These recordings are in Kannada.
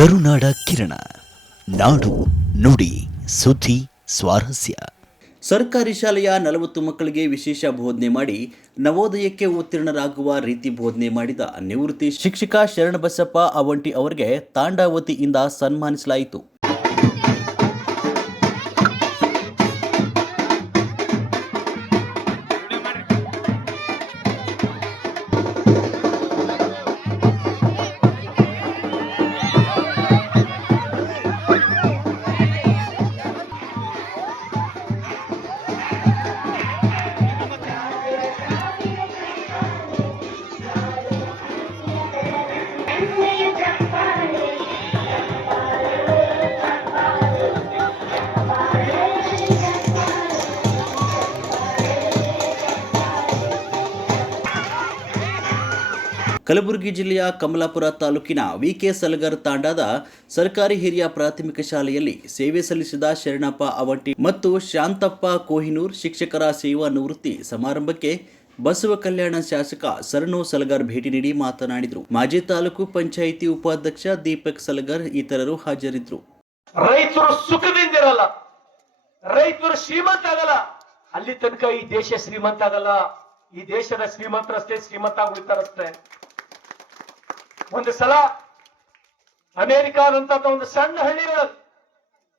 ಕರುನಾಡ ಕಿರಣ. ನಾಡು ನುಡಿ, ಸುದ್ದಿ, ಸ್ವಾರಸ್ಯ. ಸರ್ಕಾರಿ ಶಾಲೆಯ ನಲವತ್ತು ಮಕ್ಕಳಿಗೆ ವಿಶೇಷ ಬೋಧನೆ ಮಾಡಿ ನವೋದಯಕ್ಕೆ ಉತ್ತೀರ್ಣರಾಗುವ ರೀತಿ ಬೋಧನೆ ಮಾಡಿದ ನಿವೃತ್ತಿ ಶಿಕ್ಷಕ ಶರಣಬಸಪ್ಪ ಅವಂಟಿ ಅವರಿಗೆ ತಾಂಡಾವತಿಯಿಂದ ಸನ್ಮಾನಿಸಲಾಯಿತು. ಕಲಬುರಗಿ ಜಿಲ್ಲೆಯ ಕಮಲಾಪುರ ತಾಲೂಕಿನ ವಿಕೆ ಸಲಗರ್ ತಾಂಡಾದ ಸರ್ಕಾರಿ ಹಿರಿಯ ಪ್ರಾಥಮಿಕ ಶಾಲೆಯಲ್ಲಿ ಸೇವೆ ಸಲ್ಲಿಸಿದ ಶರಣಪ್ಪ ಅವಂಟಿ ಮತ್ತು ಶಾಂತಪ್ಪ ಕೋಹಿನೂರ್ ಶಿಕ್ಷಕರ ಸೇವಾ ನಿವೃತ್ತಿ ಸಮಾರಂಭಕ್ಕೆ ಬಸವ ಕಲ್ಯಾಣ ಶಾಸಕ ಸರಣು ಸಲಗರ್ ಭೇಟಿ ನೀಡಿ ಮಾತನಾಡಿದರು. ಮಾಜಿ ತಾಲೂಕು ಪಂಚಾಯಿತಿ ಉಪಾಧ್ಯಕ್ಷ ದೀಪಕ್ ಸಲಗರ್ ಇತರರು ಹಾಜರಿದ್ದರು. ರೈತರು ಸುಖದಿಂದಿರಲ್ಲ. ರೈತರು ಶ್ರೀಮಂತ ಆಗಲ್ಲ. ಅಲ್ಲಿ ತನಕ ಈ ದೇಶ ಶ್ರೀಮಂತ ಆಗಲ್ಲ. ಈ ದೇಶದ ಶ್ರೀಮಂತರಷ್ಟೇ ಶ್ರೀಮಂತ ಆಗ್ಬಿಡ್ತಾರಷ್ಟೇ ಒಂದು ಸಲ ಅಮೆರಿಕಾದಂತ ಒಂದು ಸಣ್ಣ ಹಳ್ಳಿ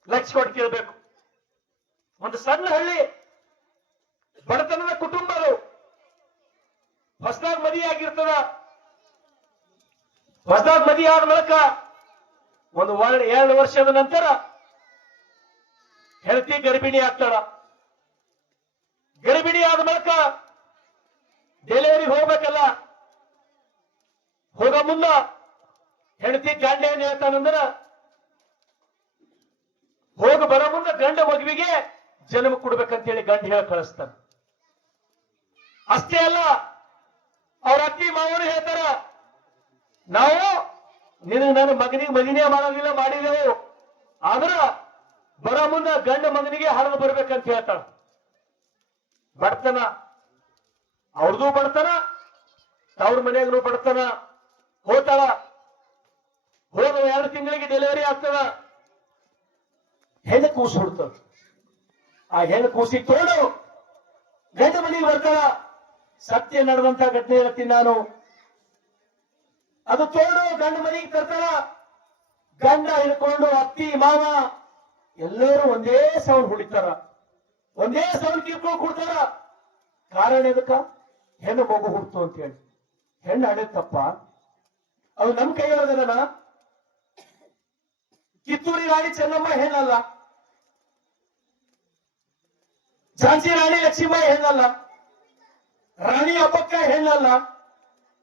ಲಕ್ಷ ಕೊಟ್ಟು ಕೇಳಬೇಕು. ಒಂದು ಸಣ್ಣ ಹಳ್ಳಿ. ಬಡತನದ ಕುಟುಂಬರು ಹೊಸದಾಗಿ ಮದುವೆ ಆಗಿರ್ತದ ಹೊಸದಾಗಿ ಮದುವೆ ಆದ ಮೂಲಕ ಒಂದು ಎರಡು ವರ್ಷದ ನಂತರ ಹೆಂಡತಿ ಗರ್ಭಿಣಿ ಆಗ್ತಾಳ. ಗರ್ಭಿಣಿ ಆದ ಮೂಲಕ ಡೆಲಿವರಿ ಹೋಗ್ಬೇಕಲ್ಲ. ಹೋಗೋ ಮುನ್ನ ಹೆಂಡತಿ ಗಂಡ ಏನ್ ಹೇಳ್ತಾನಂದ್ರ, ಹೋಗ ಬರೋ ಮುನ್ನ ಗಂಡ ಮಗುವಿಗೆ ಜನ್ಮ ಕೊಡ್ಬೇಕಂತೇಳಿ ಗಂಡ ಹೇಳ ಕಳಿಸ್ತಾನ. ಅಷ್ಟೇ ಅಲ್ಲ, ಅವ್ರ ಅತ್ತಿ ಮಾವರು ಹೇಳ್ತಾರ, ನಾವು ನಿನಗೆ ನನ್ನ ಮಗನಿಗೆ ಮದಿನೇ ಮಾಡೋದಿಲ್ಲ, ಮಾಡಿದೆವು. ಆದ್ರ ಬರ ಮುನ್ನ ಗಂಡ ಮಗನಿಗೆ ಹರಿದು ಬರ್ಬೇಕಂತ ಹೇಳ್ತಾಳ. ಬಡತನ ಅವ್ರದ್ದು ಬಡತನ, ತವ್ರ ಮನೆಯಾಗನು ಬಡತನ. ಹೋತಾಳ. ಹೋದ ಎರಡು ತಿಂಗಳಿಗೆ ಡೆಲಿವರಿ ಆಗ್ತದ. ಹೆಣ್ಣು ಕೂಸು ಹುಡ್ತದ ಆ ಹೆಣ್ಣು ಕೂಸಿ ತೋಡು ಗಂಡ ಮನೆಗೆ ಬರ್ತಾಳ. ಸತ್ಯ ನಡೆದಂತ ಘಟನೆ ಹೇಳ್ತೀನಿ ನಾನು. ಅದು ತೋಡು ಗಂಡ ಮನೆಗೆ ತರ್ತಾಳ. ಗಂಡ ಹಿಡ್ಕೊಂಡು ಅತ್ತಿ, ಮಾವ ಎಲ್ಲರೂ ಒಂದೇ ಸೌಂಡ್ ಹುಡಿತಾರ. ಒಂದೇ ಸೌಂಡ್ ಕಿರ್ಕೊಂಡು ಕೊಡ್ತಾರ. ಕಾರಣ ಎದಕ್ಕ? ಹೆಣ್ಣು ಮಗು ಹುಡ್ತು ಅಂತ ಹೇಳಿ ಹೆಣ್ಣು ಹಣೆ ಅದು ನಮ್ ಕೈಯೊಳಗದನ ಕಿತ್ತೂರಿ ರಾಣಿ ಚೆನ್ನಮ್ಮ ಹೆಣ್ಣಲ್ಲ. ಝಾನ್ಸಿ ರಾಣಿ ಲಕ್ಷ್ಮೀಬಾಯಿ ಹೆಣ್ಣಲ್ಲ. ರಾಣಿ ಅಪ್ಪಕ್ಕ ಹೆಣ್ಣಲ್ಲ.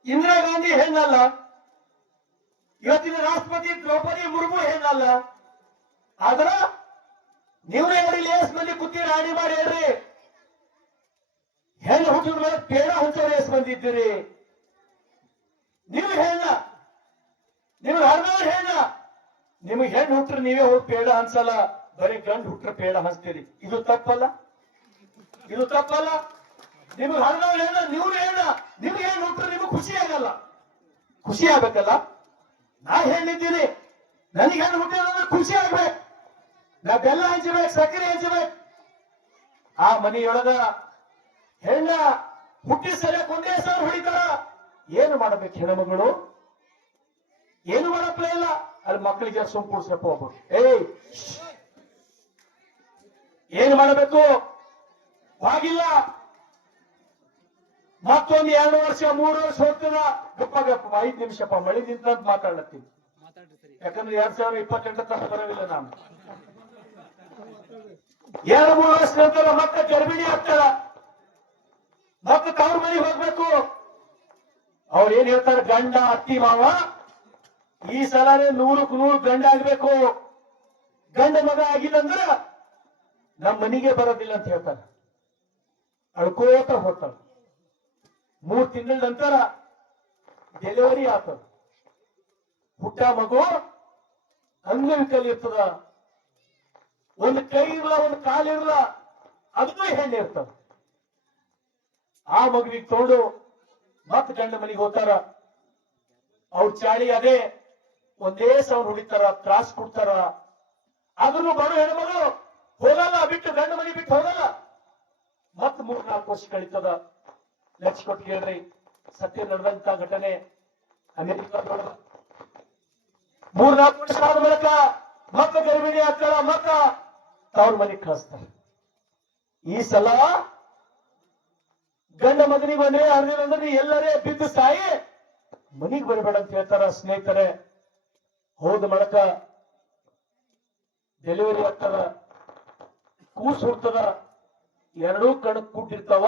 ಇಂದಿರಾ ಗಾಂಧಿ ಹೆಣ್ಣಲ್ಲ. ಇವತ್ತಿನ ರಾಷ್ಟ್ರಪತಿ ದ್ರೌಪದಿ ಮುರ್ಮು ಹೆಣ್ಣಲ್ಲ. ಆದ್ರ ನೀವು ಹೇಳಿ ಲೇಸ್ ಮಂದಿ ಕುತ್ತಿ ರಾಣಿ ಮಾಡಿ ಹೇಳ್ರಿ. ಹೆಣ್ಣು ಹುಟ್ಟಿದ ಮೇಲೆ ಪೇಡ ಹುಟ್ಟೋರು ಎಸ್ ಬಂದಿದ್ದೀರಿ ನೀವು ಹೆಣ್ಣ. ನಿಮ್ಗೆ ಹರಿದವ್ರು ಹೇಳ. ನಿಮಗೆ ಹೆಣ್ಣು ಹುಟ್ಟ್ರೆ ನೀವೇ ಹೋಗಿ ಪೇಡ ಹಂಚಲ್ಲ. ಬರೀ ಗಂಡು ಹುಟ್ಟ್ರೆ ಪೇಡ ಹಂಚ್ತೀರಿ. ಇದು ತಪ್ಪಲ್ಲ? ಇದು ತಪ್ಪಲ್ಲ? ನಿಮ್ಗೆ ಹರಿದವ್ರು ಹೇಳ, ನೀವು ಹೇಳ. ನಿಮ್ಗೆ ಹೆಣ್ಣು ಹುಟ್ಟ್ರೆ ನಿಮಗೆ ಖುಷಿ ಆಗಲ್ಲ. ಖುಷಿ ಆಗ್ಬೇಕಲ್ಲ? ನಾ ಹೇಳಿದ್ದೀನಿ. ನನಗೆ ಹೆಣ್ಣು ಹುಟ್ಟಿದ್ರೆ ಖುಷಿ ಆಗ್ಬೇಕು. ನಾ ಬೆಲ್ಲ ಹಂಚಬೇಕು, ಸಕ್ಕರೆ ಹಂಚಬೇಕು. ಆ ಮನೆಯೊಳಗ ಹೆಣ್ಣ ಹುಟ್ಟಿ ಸರಿಯಾಗಿ ಒಂದೇ ಸಾವಿರ ಹೊಡಿತಾರ. ಏನು ಮಾಡಬೇಕು ಹೆಣ್ಮಗಳು ಏನು ಮಾಡಪ್ಲೇ ಇಲ್ಲ ಅಲ್ಲಿ ಮಕ್ಕಳಿಗೆ ಸುಮ್ ಒಬ್ಬರು ಏಯ್. ಏನು ಮಾಡಬೇಕು? ಆಗಿಲ್ಲ ಮತ್ತೊಂದು ಎರಡು ವರ್ಷ, ಮೂರು ವರ್ಷ ಹೋಗ್ತದ? ಗಪ್ಪ ಗಪ್ಪ, ಐದ್ ನಿಮಿಷಪ್ಪ, ಮಳಿ ನಿಂತಂತ ಮಾತಾಡ್ಲತ್ತೀನಿ. ಯಾಕಂದ್ರೆ ಎರಡ್ ಸಾವಿರದ ಇಪ್ಪತ್ತೆಂಟು ತನಕ ಬರೋದಿಲ್ಲ ನಾನು. ಎರಡು, ಮೂರು ವರ್ಷ ನಂತರ ಮತ್ತೆ ಗರ್ಭಿಣಿ ಆಗ್ತಾರ. ಮತ್ತೆ ತವ್ರ ಮನೆಗೆ ಹೋಗ್ಬೇಕು. ಅವ್ರು ಏನ್ ಹೇಳ್ತಾರೆ? ಗಂಡ, ಅತ್ತಿ, ಮಾವ ಈ ಸಲನೇ ನೂರಕ್ಕೆ ನೂರು ಗಂಡ ಆಗ್ಬೇಕು. ಗಂಡ ಮಗ ಆಗಿಲ್ಲ ಅಂದ್ರ ನಮ್ಮ ಮನೆಗೆ ಬರೋದಿಲ್ಲ ಅಂತ ಹೇಳ್ತಾರ. ಅಳ್ಕೋತ ಹೋಗ್ತಾಳ. ಮೂರ್ ತಿಂಗಳ ನಂತರ ಡೆಲಿವರಿ ಆತದ ಹುಟ್ಟ ಮಗು ಅಂಗವಿಕಲ್ ಇರ್ತದ. ಒಂದು ಕೈ ಇರಲ್ಲ ಒಂದು ಇರಲ್ಲ ಅದಕ್ಕೂ ಹೆಣ್ಣು ಇರ್ತದ. ಆ ಮಗುವಿಗೆ ತೋಡು ಮತ್ ಗಂಡ ಮನೆಗೆ ಹೋಗ್ತಾರ. ಅವ್ರ ಚಾಳಿ ಅದೇ. ಒಂದೇ ಸಾವಿರ ಹೊಡಿತಾರ ತ್ರಾಸ್ ಕೊಡ್ತಾರ. ಆದ್ರೂ ಬರೋ ಹೆಣ್ಮಗಳು ಹೋಗಲ್ಲ, ಬಿಟ್ಟು ಗಂಡ ಮನೆ ಬಿಟ್ಟು ಹೋಗಲ್ಲ. ಮತ್ ಮೂರ್ ನಾಲ್ಕು ವರ್ಷ ಕಳೀತದ ಲಕ್ಷ ಕೊಟ್ಟು ಕೇಳ್ರಿ ಸತ್ಯ ನಡೆದಂತ ಘಟನೆ ಅಮೆರಿಕದೊಳಗ. ಮೂರ್ ನಾಲ್ಕು ವರ್ಷ ಆದ ಬಳಿಕ ಮತ್ತ ಗರ್ಭಿಣಿ ಆಗ್ತಾಳ, ಮತ್ತ ತವ್ರ ಮನೆಗೆ ಕಳಿಸ್ತಾರ. ಈ ಸಲ ಗಂಡ ಮಗನಿಗೆ ಬಂದ್ರೆ ಅಂದ್ರೆ ಎಲ್ಲರೇ ಬಿದ್ದು ಸಾಯಿ ಮನಿಗ್ ಬರಬೇಡ ಅಂತ ಹೇಳ್ತಾರ ಸ್ನೇಹಿತರೆ. ಹೋದ ಮಡಕ. ಡೆಲಿವರಿ ಆಗ್ತದ ಕೂಸು ಹುಡ್ತದ. ಎರಡೂ ಕಣಕ್ ಕೂಟಿರ್ತಾವ.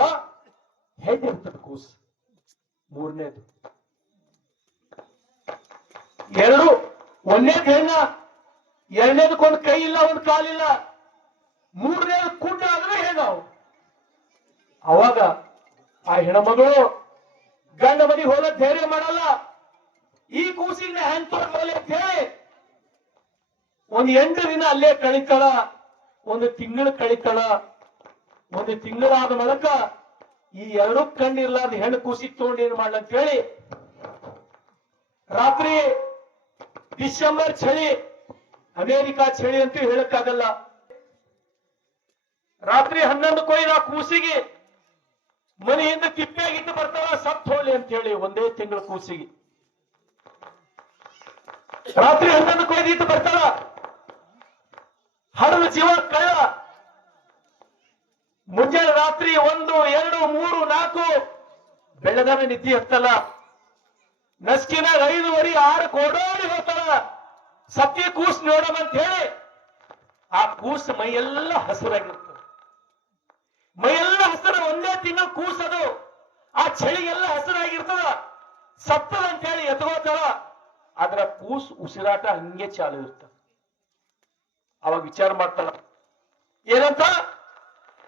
ಹೆಂಗಿರ್ತದ ಇರ್ತದ ಕೂಸು. ಮೂರನೇದು. ಎರಡು, ಒಂದೇ ಹೆಣ್ಣ ಎರಡನೇದಕ್ಕೆ ಒಂದು ಕೈ ಇಲ್ಲ, ಒಂದು ಕಾಲಿಲ್ಲ ಮೂರನೇದು ಕುಂಡ ಆದ್ರೆ ಹೇಗಾವ್ ಅವಾಗ ಆ ಹೆಣ್ಮಗಳು ಗಂಡ ಮನೆಗೆ ಹೋದ ಧೈರ್ಯ ಮಾಡಲ್ಲ. ಈ ಕೂಸಿನ ತೋರ್ಸಲ್ಲ ಅಂತ ಹೇಳಿ ಒಂದ್ ಎಂಟು ದಿನ ಅಲ್ಲೇ ಕಳಿತಾಳ, ಒಂದು ತಿಂಗಳು ಕಳಿತಾಳ. ಒಂದು ತಿಂಗಳಾದ ಮೂಲಕ ಈ ಎರಡು ಕಣ್ಣಿರ್ಲಾರ್ದ ಹೆಣ್ಣು ಕೂಸಿ ತಗೊಂಡು ಏನ್ ಮಾಡ್ಲ ಅಂತ ಹೇಳಿ ರಾತ್ರಿ ಡಿಸೆಂಬರ್ ಚಳಿ, ಅಮೇರಿಕಾ ಚಳಿ ಅಂತೂ ಹೇಳಕ್ಕಾಗಲ್ಲ. ರಾತ್ರಿ ಹನ್ನೊಂದು ಕೊಯ್ದ ಕೂಸಿಗೆ ಮನೆಯಿಂದ ತಿಪ್ಪೆಗಿಟ್ಟು ಬರ್ತಾಳ ಸತ್ ಹೋಳಿ ಅಂತ ಹೇಳಿ ಒಂದೇ ತಿಂಗಳ ಕೂಸಿಗೆ. ರಾತ್ರಿ ಹನ್ನೊಂದು ಕೊಯ್ದಿಟ್ಟು ಬರ್ತಾಳ. ಹಡಲು ಜೀವ ಕಳ ಮುಂಜಾನೆ ರಾತ್ರಿ ಒಂದು, ಎರಡು, ಮೂರು, ನಾಲ್ಕು. ಬೆಳಗಾನ ನಿದ್ದೆ ಹತ್ತಲ್ಲ ನಸ್ಕಿನಾಗ ಐದುವರೆ, ಆರು ಕೋಡೋಡಿ ಹೋಗ್ತಾಳ. ಸತ್ಯ ಕೂಸ್ ನೋಡಮ್ ಅಂತ ಹೇಳಿ ಆ ಕೂಸ್ ಮೈಯೆಲ್ಲ ಹಸಿರಾಗಿರ್ತದೆ ಮೈಯೆಲ್ಲ ಹಸಿರ, ಒಂದೇ ತಿಂಗಳು ಕೂಸದು. ಆ ಚಳಿಗೆಲ್ಲ ಹಸಿರಾಗಿರ್ತದ. ಸತ್ತದಂತ ಹೇಳಿ ಎತ್ಕೋತಾಳ. ಆದ್ರ ಕೂಸ್ ಉಸಿರಾಟ ಹಂಗೆ ಚಾಲು ಇರ್ತ ಅವಾಗ ವಿಚಾರ ಮಾಡ್ತಾಳ ಏನಂತ?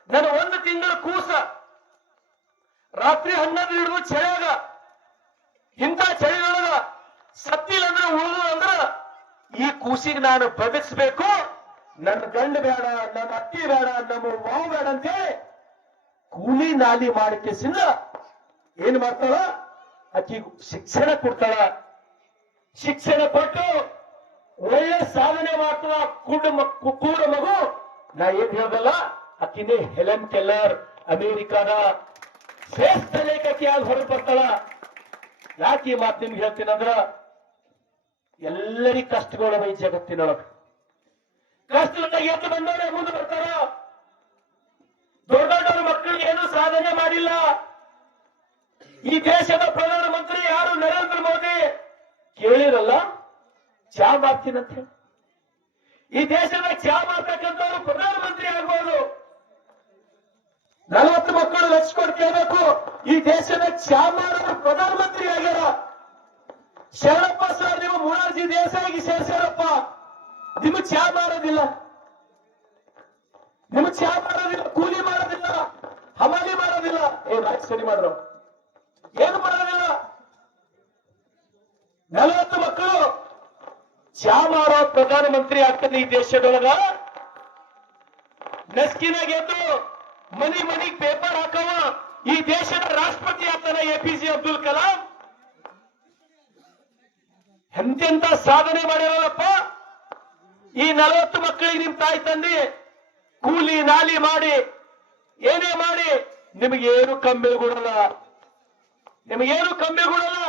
ನನ್ನ ಒಂದು ತಿಂಗಳ ಕೂಸ, ರಾತ್ರಿ ಹನ್ನೊಂದು ಹಿಡಿದು ಚಳಿಯಾಗ, ಇಂಥ ಚಳಿಯೊಳಗ ಸತ್ತಿಲ್ಲ ಅಂದ್ರೆ ಉಳಿದು ಅಂದ್ರ ಈ ಕೂಸಿಗೆ ನಾನು ಬದುಕಿಸ್ಬೇಕು ನನ್ನ ಗಂಡ ಬೇಡ, ನನ್ನ ಅತ್ತಿ ಬೇಡ, ನಮ್ಮ ಮಾವು ಬೇಡ ಅಂತೇಳಿ ಕೂಲಿ ನಾಲಿ ಮಾಡಿಕೆಸಿಂದ ಏನ್ ಮಾಡ್ತಾಳ? ಆಕಿ ಶಿಕ್ಷಣ ಕೊಡ್ತಾಳ. ಶಿಕ್ಷಣ ಕೊಟ್ಟು ಒಳ್ಳೆ ಸಾಧನೆ ಮಾಡುವ ಕುಂಡ ಕೂಡ ಮಗು. ನಾ ಏನ್ ಹೇಳ್ದಲ್ಲ? ಅಕ್ಕಿನೇ ಹೆಲೆನ್ ಕೆಲ್ಲರ್, ಅಮೆರಿಕಾದ ಶ್ರೇಷ್ಠ ಲೇಖಕಿ ಆಗಿ ಹೊರಗೆ ಬರ್ತಾಳ. ಯಾಕೆ ಈ ಮಾತು ನಿಮ್ಗೆ ಹೇಳ್ತೀನಂದ್ರ ಎಲ್ಲರಿಗೂ ಕಷ್ಟಗಳವ ಈ ಜಗತ್ತಿನೊಳಗೆ. ಕಷ್ಟದಿಂದ ಎದ್ದು ಬಂದವರೇ? ಮುಂದೆ ಬರ್ತಾರ ದೊಡ್ಡ ದೊಡ್ಡವ್ರ ಮಕ್ಕಳಿಗೆ ಏನು ಸಾಧನೆ ಮಾಡಿಲ್ಲ ಈ ದೇಶದ ಪ್ರಧಾನಮಂತ್ರಿ ಯಾರು ನರೇಂದ್ರ ಮೋದಿ ಕೇಳಿರಲ್ಲ ಮಾಡ್ತೀನಂತ ಹೇಳಿ ಈ ದೇಶದ ಚಾ ಮಾಡ್ತಕ್ಕಂಥವ್ರು ಪ್ರಧಾನಮಂತ್ರಿ ಆಗ್ಬೋದು. ನಲವತ್ತು ಮಕ್ಕಳು ಲಚ್ಕೊಂಡು ಕೇಳಬೇಕು. ಈ ದೇಶದ ಚಾ ಮಾಡೋರು ಪ್ರಧಾನಮಂತ್ರಿ ಆಗ್ಯಾರ. ಶರಣಪ್ಪ ಸರ್, ನೀವು ಮೂರಾರ್ಜಿ ದೇಸಾಯಿಗೆ ಸೇರ್ಸ್ಯಾರಪ್ಪ. ನಿಮಗೆ ಚಾ ಮಾಡೋದಿಲ್ಲ ನಿಮಗೆ ಚಾ ಮಾಡೋದಿಲ್ಲ ಕೂಲಿ ಮಾಡೋದಿಲ್ಲ, ಹಮಾಲಿ ಮಾಡೋದಿಲ್ಲ. ಏ ಸರಿ ಮಾಡ್ರು. ಏನು ಮಾಡೋದಿಲ್ಲ. ನಲವತ್ತು ಮಕ್ಕಳು ಚಾ ಪ್ರಧಾನ ಪ್ರಧಾನಮಂತ್ರಿ ಆಗ್ತಾನೆ ಈ ದೇಶದೊಳಗ. ನಸ್ಕಿನಾಗ ಎದ್ದು ಮನಿ ಮನಿಗ್ ಪೇಪರ್ ಹಾಕವ. ಈ ದೇಶದ ರಾಷ್ಟ್ರಪತಿ ಆಗ್ತಾನೆ A P J Abdul Kalam. ಎಂತೆಂತ ಸಾಧನೆ ಮಾಡಿರಲ್ಲಪ್ಪ. ಈ ನಲವತ್ತು ಮಕ್ಕಳಿಗೆ ನಿಮ್ ತಾಯಿ ತಂದಿ, ಕೂಲಿ ನಾಲಿ ಮಾಡಿ, ಏನೇ ಮಾಡಿ, ನಿಮಗೇನು ಕಮ್ಮಿ ಕೊಡಲ್ಲ ನಿಮಗೇನು ಕಮ್ಮಿ ಕೊಡಲ್ಲ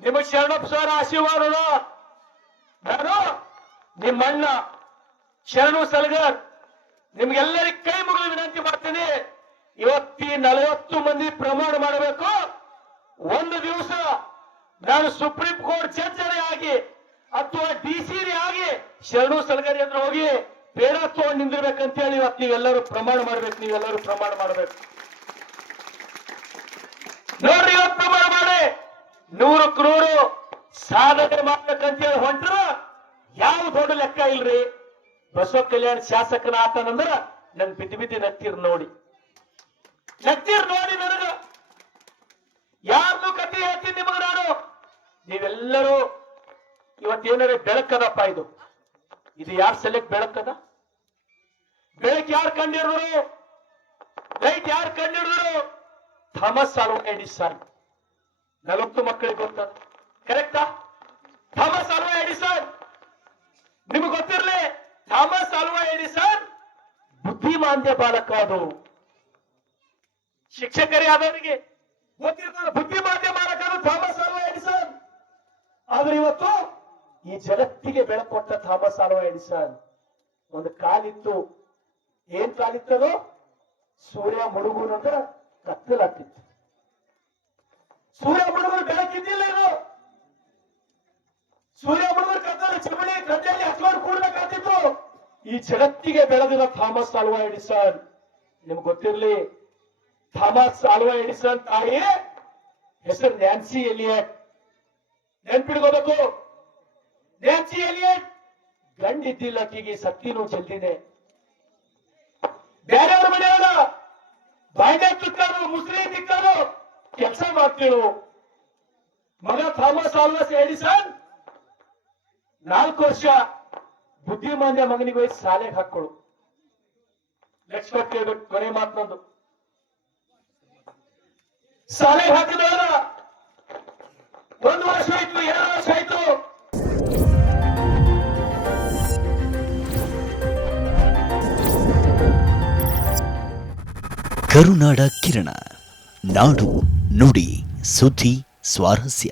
ನಿಮಗೆ ಶರಣಪ್ಪ ಸರ್ ಆಶೀರ್ವಾದ. ನಾನು ನಿಮ್ಮಣ್ಣ ಶರಣು ಸಲಗರ್, ನಿಮ್ಗೆಲ್ಲರಿಗೆ ಕೈ ಮುಗಿದು ವಿನಂತಿ ಮಾಡ್ತೀನಿ. ಇವತ್ತಿ ನಲವತ್ತು ಮಂದಿ ಪ್ರಮಾಣ ಮಾಡಬೇಕು. ಒಂದು ದಿವಸ ನಾನು ಸುಪ್ರೀಂ ಕೋರ್ಟ್ ಜಡ್ಜರೇ ಆಗಿ ಅಥವಾ ಡಿ ಸಿ ಆಗಿ ಶರಣು ಸಲಗರಿ ಅಂದ್ರೆ ಹೋಗಿ ಬೇಡ ತಗೊಂಡು ನಿಂದಿರ್ಬೇಕಂತ ಹೇಳಿ ಇವತ್ತು ನೀವೆಲ್ಲರೂ ಪ್ರಮಾಣ ಮಾಡ್ಬೇಕು, ನೀವೆಲ್ಲರೂ ಪ್ರಮಾಣ ಮಾಡ್ಬೇಕು. ನೋಡ್ರಿ ಇವತ್ತು ಪ್ರಮಾಣ ಮಾಡಿ. ನೂರು ನೂರು ಸಾಧನೆ ಮಾಡ್ಬೇಕಂತ ಹೇಳಿ ಹೊಂಟ್ರ ಯಾವ ದೊಡ್ಡ ಲೆಕ್ಕ ಇಲ್ರಿ? ಬಸವ ಕಲ್ಯಾಣ ಶಾಸಕನ ಆತನಂದ್ರ ನನ್ ಬಿದ್ದಿ ಬಿದ್ದಿ ನಗ್ತೀರ್ ನೋಡಿ. ನಗ್ತೀರ್ ನೋಡಿ ನನಗ. ಯಾರ್ದು ಕಥೆ ಹೇಳ್ತೀನಿ ನಿಮಗ ನಾನು. ನೀವೆಲ್ಲರೂ ಇವತ್ತೇನಾರ ಬೆಳಕದಪ್ಪ ಇದು. ಇದು ಯಾರ್ ಸೆಲೆಕ್ಟ್ ಬೆಳಕದ? ಬೆಳಕ್ ಯಾರು ಕಂಡಿಡಿದ್ರು ಲೈಟ್ ಯಾರು ಕಂಡಿಡಿದ್ರು ಥಾಮಸ್ ಅಲ್ವಾ ಎಡಿಸನ್. ನಲವತ್ತು ಮಕ್ಕಳಿಗೆ ಗೊತ್ತದ. ಕರೆಕ್ಟಾ? ಥಾಮಸ್ ಅಲ್ವಾ ಎಡಿಸನ್. ನಿಮಗೆ ಗೊತ್ತಿರಲಿ, ಥಾಮಸ್ ಅಲ್ವಾ ಎಡಿಸನ್ ಬುದ್ಧಿಮಾಂದ್ಯ ಬಾಲಕ ಅದು. ಶಿಕ್ಷಕರೇ ಆದವರಿಗೆ ಗೊತ್ತಿರ್ತದೆ, ಬುದ್ಧಿಮಾಂದ್ಯ ಬಾಲಕನು ಥಾಮಸ್ ಅಲ್ವಾ ಎಡಿಸನ್. ಆದ್ರೆ ಇವತ್ತು ಈ ಜಗತ್ತಿಗೆ ಬೆಳಕೊಟ್ಟ ಥಾಮಸ್ ಅಲ್ವಾ ಎಡಿಸನ್. ಒಂದು ಕಾಲಿತ್ತು. ಏನ್ ಕಾಲಿತ್ತದು ಸೂರ್ಯ ಮುಳುಗುನಂದ್ರ ಕತ್ತಲಾಗ್ತಿತ್ತು. ಸೂರ್ಯ ಮುಳುಗು ಬೆಳಕಿದ್ದಿಲ್ಲ ಇದು. ಸೂರ್ಯ ಮುಳುಗು ಕತ್ತಲು ಚಿಮಣಿ ಗದ್ದೆಯಲ್ಲಿ ಹಚ್ಕೊಂಡು ಕೂಡ್ಬೇಕಾಗ್ತಿತ್ತು. ಈ ಜಗತ್ತಿಗೆ ಬೆಳೆದಿರೋ ಥಾಮಸ್ ಆಲ್ವಾ ಎಡಿಸನ್, ನಿಮ್ಗೆ ಗೊತ್ತಿರ್ಲಿ, ಥಾಮಸ್ ಆಲ್ವಾ ಎಡಿಸನ್ ತಾಯಿ ಹೆಸರು ನ್ಯಾನ್ಸಿ ಎಲಿಯಟ್. ನೆನ್ಪಿಡ್ಕೋಬೇಕು ನ್ಯಾನ್ಸಿ ಎಲಿಯಟ್. ಗಂಡಿದ್ದಿಲ್ಲ ಆಕಿಗೆ ಸತ್ತಿನೂ ಜಲ್ದಿನೇ. ಬೇರೆಯವ್ರ ಮನೆಯವರ ಬಾಯ್ಡೆ ತಿಕ್ಕಾರು, ಮುಸ್ಲಿ ತಿಕ್ಕಾರು, ಕೆಲಸ ಮಾಡ್ತಿರು. ಮಗ ಥಾಮಸ್ ಆಲ್ವಾಸ್ ಎಡಿಸನ್ ನಾಲ್ಕು ವರ್ಷ ಬುದ್ಧಿಮಾಂದ್ಯ ಮಗನಿಗೆ ಹೋಗಿ ಶಾಲೆಗೆ ಹಾಕೊಳ್ಳು ನೆಕ್ಸ್ಟ್ ಕೇಳ್ಬೇಕು, ಕೊನೆ ಮಾತನೊಂದು ಶಾಲೆಗೆ ಹಾಕಿದವರ ಒಂದು ವರ್ಷ ಆಯ್ತು, ಎರಡು ವರ್ಷ ಆಯ್ತು. ಕರುನಾಡ ಕಿರಣ, ನಾಡು ನುಡಿ, ಸುದ್ದಿ, ಸ್ವಾರಸ್ಯ.